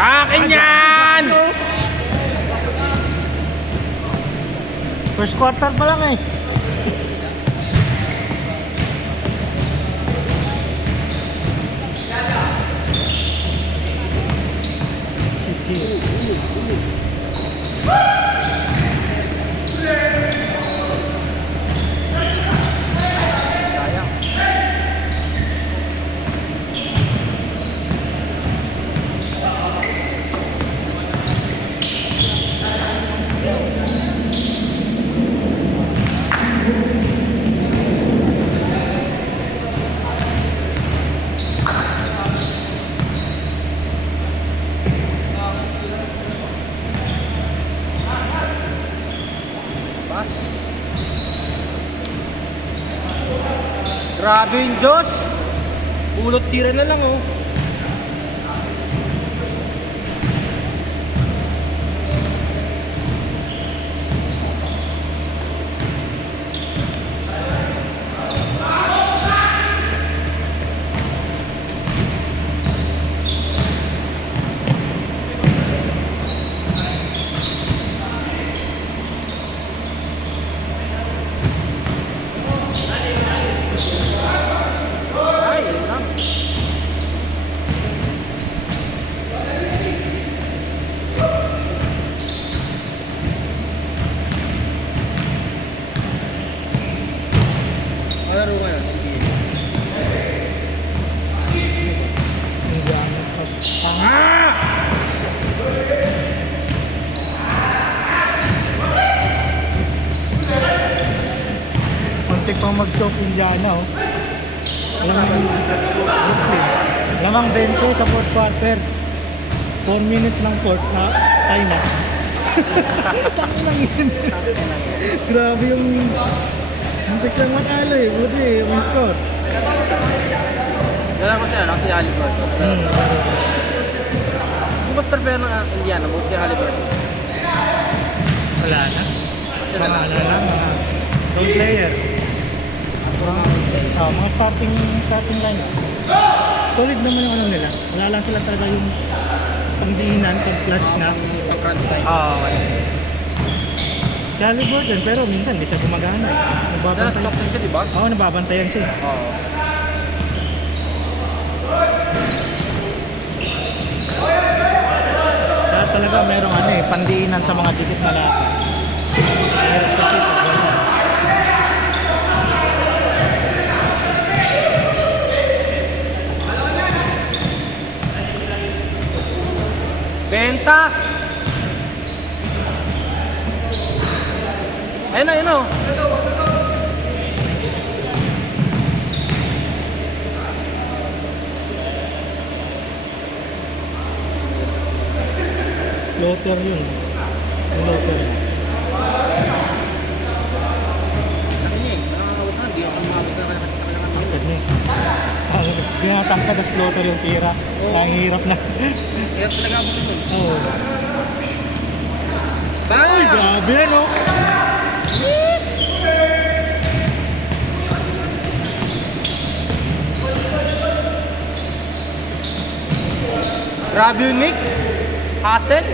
Akin yan! First quarter pa lang eh. Grabe yung Diyos. Pulot tira na lang oh. Ay, yun lang. Malaro ka yan. Konti pa mag-chop Indiana oh. Lamang 20 sa fourth quarter. 4 minutes ng fourth na time na. Takot lang yun. Grabe yung muntik lang matalo eh. Buti may score. Gala ko siya, si Halliburton. Kung mas prepare ng Indiana, buti si Halliburton. Wala na. Wala na lang mga role player. Mga starting line. Solid naman yung ano nila. Wala lang sila talaga yung pangdiinan, pag-clutch na. Pag-crunch time. Si Halliburton, pero minsan hindi siya gumagana eh. Nasa top 10 siya, di ba? Oo, nababantayan siya eh. Oo. Kaya talaga merong ano eh, pandiinan sa mga dikit na lahat. Meron kasi pag wala. Benta! Ayun na, ayun o. Floater yun. Yung floater. Sabi niya eh, nakakawag ka, hindi ako umabot sa kailangan mo. Akad niya eh. Pinatangka, tas floater yung tira. Ang hirap na. Kaya talaga ako nun. Oo. Bang! Ay, grabe ano. Grabe yung Knicks. Hassel.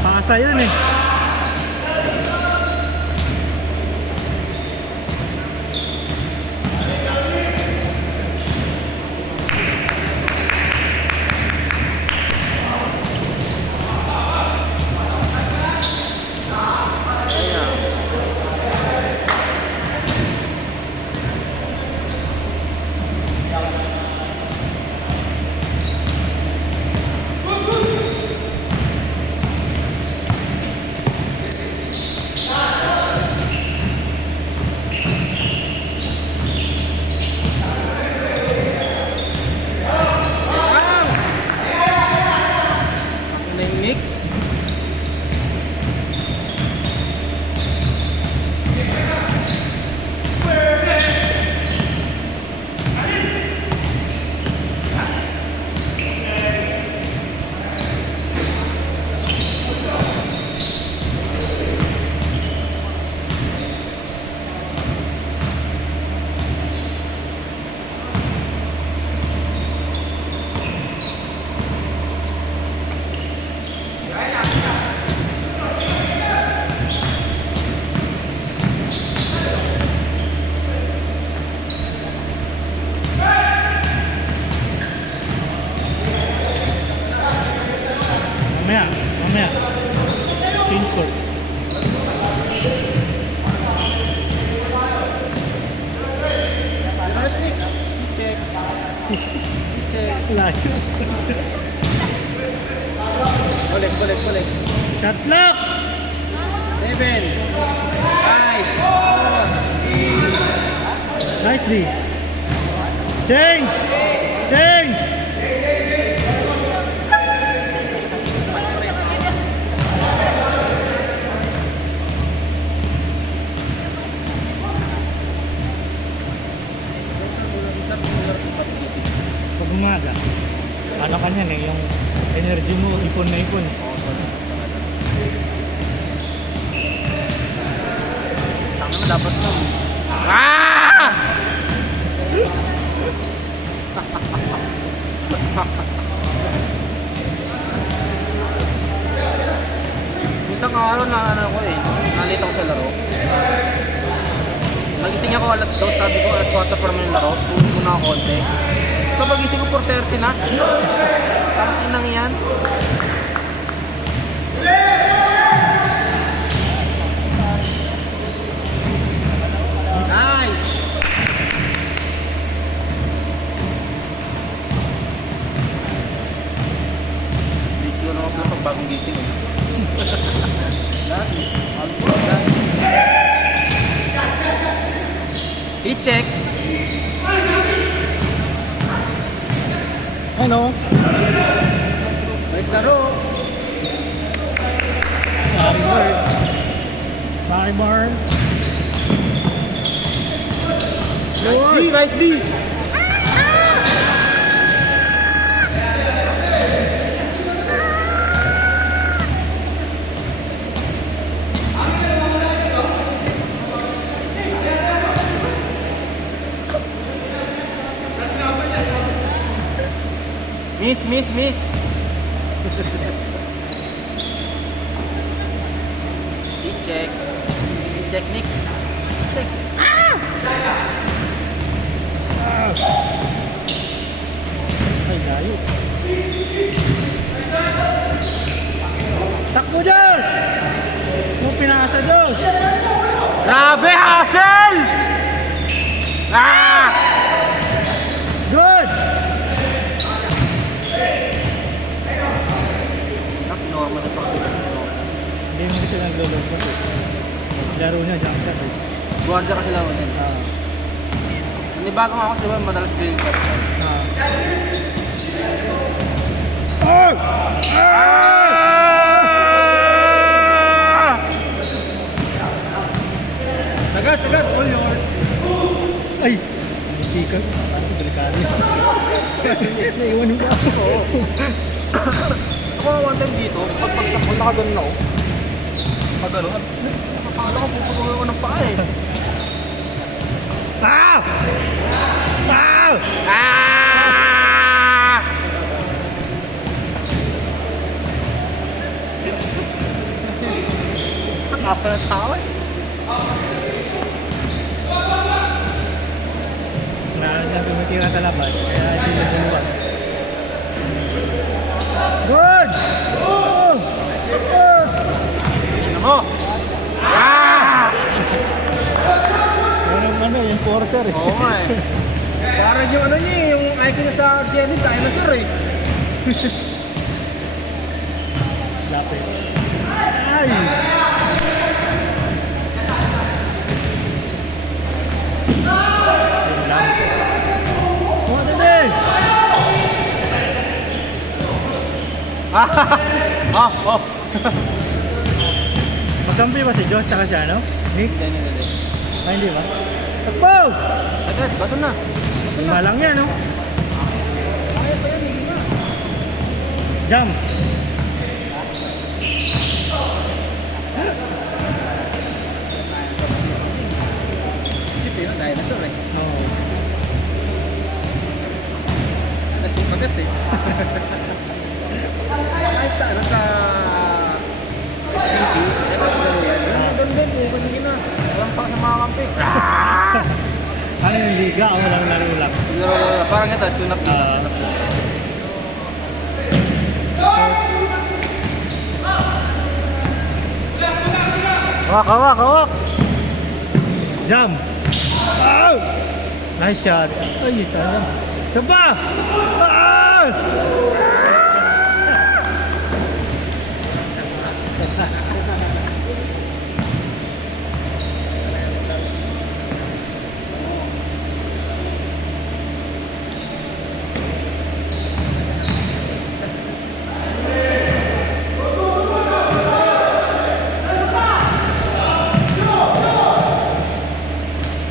Pasa yun eh. Layo. Balik. Shot clock! 7, 5, 4, 3. Nice D. Change! Change! Pag umaga, ano ka niyan eh, yung energy mo, ipon na ipon. Tama dapat na. Ah! Isang araw na ano ko eh, nalito ako sa laro. Nagising ako alas 2, sabi ko alas 4 pa naman yung laro, tulog ko na ako konti. So pagising ko 4:30 na. Tangin lang yan. Nice! Video na ako pag bagong gising. I-check. Ano? May laro. Sorry, Bird. Sorry, Bird. Nice D! Miss. I-check. I-check next. Check. Ay, layo. Takbo, Diyos! Nung pinasa, Diyos! Grabe, Hassel! Ah! Good! Normal na pa kasi. Hindi mo siya naglulungkot eh. Laro niya, jump shot eh. Guardia kasi lang ulit. Nanibago nga ako, di ba? Madalas green card. Oh! Sagad! All yours! Ay! Chika. Ano ko delikado yun? Naiwan mo ako. Ako one time dito, pagpagsak ko, nakaganon ako. Pagganon, nakapala ko, puputulong ko ng paa eh. Ah! Ah! Ah! Nakapa ng tao eh. Naroon niya tumitira sa labas, kaya hindi niya buluan. Good! Oh! Oh! Ano mo? Ah! Ano, yung forcer eh. Oo nga eh. Parang yung ano niya eh, yung icon niya sa Jenny, dinosaur eh. Lapit. Ay! Yun lang. What a day! Oh. Magkampi ba si Josh tsaka siya, no? Nix? Hindi. Ay, hindi ba? Takbo! Agad, bato na. Lima lang yan, no? Jump! Isip yun, dinosaur eh. Oo. Nagpagat eh. Kahit sa ano sa PC, eto laro yan. Yung doon din, pumunyin na. Walang pa sa mga kampi. Ano yung liga o walang laro lang? Parang ito, tune-up na. Hawak! Jump! Oh! Nice shot. Ay, sayang. Isa pa! Ah! Goal!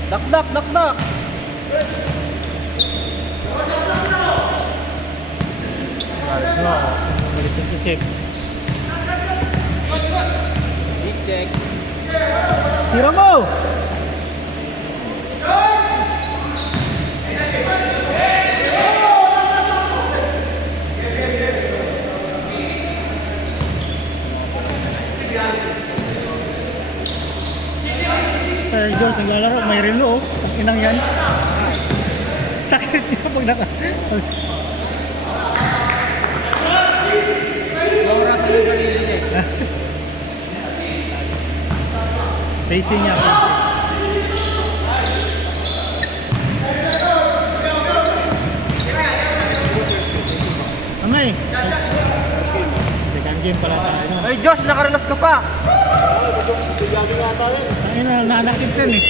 Dakdak, dakdak. No, balik dun sa check. Big check. Tira mo! Tayo Diyos, naglalaro, may relo oh. Ang inang yan. Sakit niya pag naka... Gora sa yung sarili niya. Pacing niya, pacing. Amay! Second game pala tayo. Ay, Josh, nakaranas ka pa. Ang ina, nanakit yan eh.